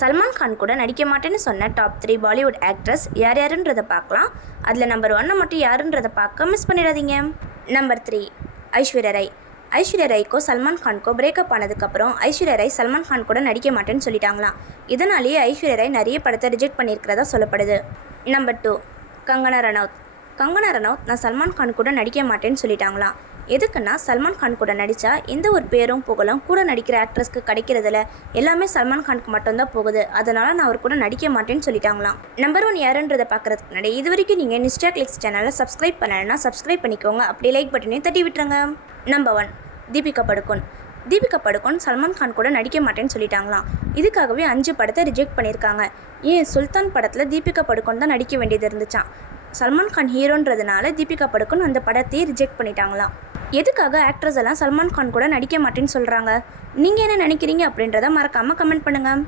சல்மான் கான் கூட நடிக்க மாட்டேன்னு சொன்ன டாப் 3 பாலிவுட் ஆக்ட்ரஸ் யார் யாருன்றதை பார்க்கலாம். அதில் நம்பர் 1 மட்டும் யாருன்றதை பார்க்க மிஸ் பண்ணிடாதீங்க. நம்பர் 3 ஐஸ்வர்யா ராய். ஐஸ்வர்யா ராய்க்கோ சல்மான் கான்கோ பிரேக்கப் ஆனதுக்கப்புறம் ஐஸ்வர்யா ராய் சல்மான் கான் கூட நடிக்க மாட்டேன்னு சொல்லிட்டாங்களாம். இதனாலேயே ஐஸ்வர்யா ராய் நிறைய படத்தை ரிஜெக்ட் பண்ணியிருக்கிறதா சொல்லப்படுது. நம்பர் 2 கங்கனா ரனௌத். கங்கனா ரனௌத் நான் சல்மான் கான் கூட நடிக்க மாட்டேன்னு சொல்லிட்டாங்களாம். எதுக்குன்னா சல்மான் கான் கூட நடித்தா எந்த ஒரு பேரும் புகழும் கூட நடிக்கிற ஆக்ட்ரஸ்க்கு கிடைக்கிறதில்ல, எல்லாமே சல்மான் கானுக்கு மட்டும்தான் போகுது, அதனால் நான் அவர் கூட நடிக்க மாட்டேன்னு சொல்லிட்டாங்களாம். நம்பர் 1 யாருன்றதை பார்க்குறதுக்கு முன்னாடி இது வரைக்கும் நீங்கள் நிஷ்டா கிளிக்ஸ் சேனலை சப்ஸ்கிரைப் பண்ணலைன்னா சப்ஸ்கிரைப் பண்ணிக்கோங்க, அப்படியே லைக் பட்டனையும் தட்டி விட்டுருங்க. நம்பர் 1 தீபிகா படுகோன். தீபிகா படுகோன் சல்மான் கான் கூட நடிக்க மாட்டேன்னு சொல்லிட்டாங்களாம். இதுக்காகவே 5 படத்தை ரிஜெக்ட் பண்ணியிருக்காங்க. ஏன் சுல்தான் படத்தில் தீபிகா படுகோன் தான் நடிக்க வேண்டியது இருந்துச்சான். சல்மான் கான் ஹீரோன்றதுனால தீபிகா படுகோன் அந்த படத்தையே ரிஜெக்ட் பண்ணிட்டாங்களாம். எதுக்காக ஆக்ட்ரஸ் எல்லாம் சல்மான் கான் கூட நடிக்க மாட்டேன்னு சொல்கிறாங்க? நீங்கள் என்ன நினைக்கிறீங்க அப்படின்றத மறக்காமல் கமெண்ட் பண்ணுங்கள்.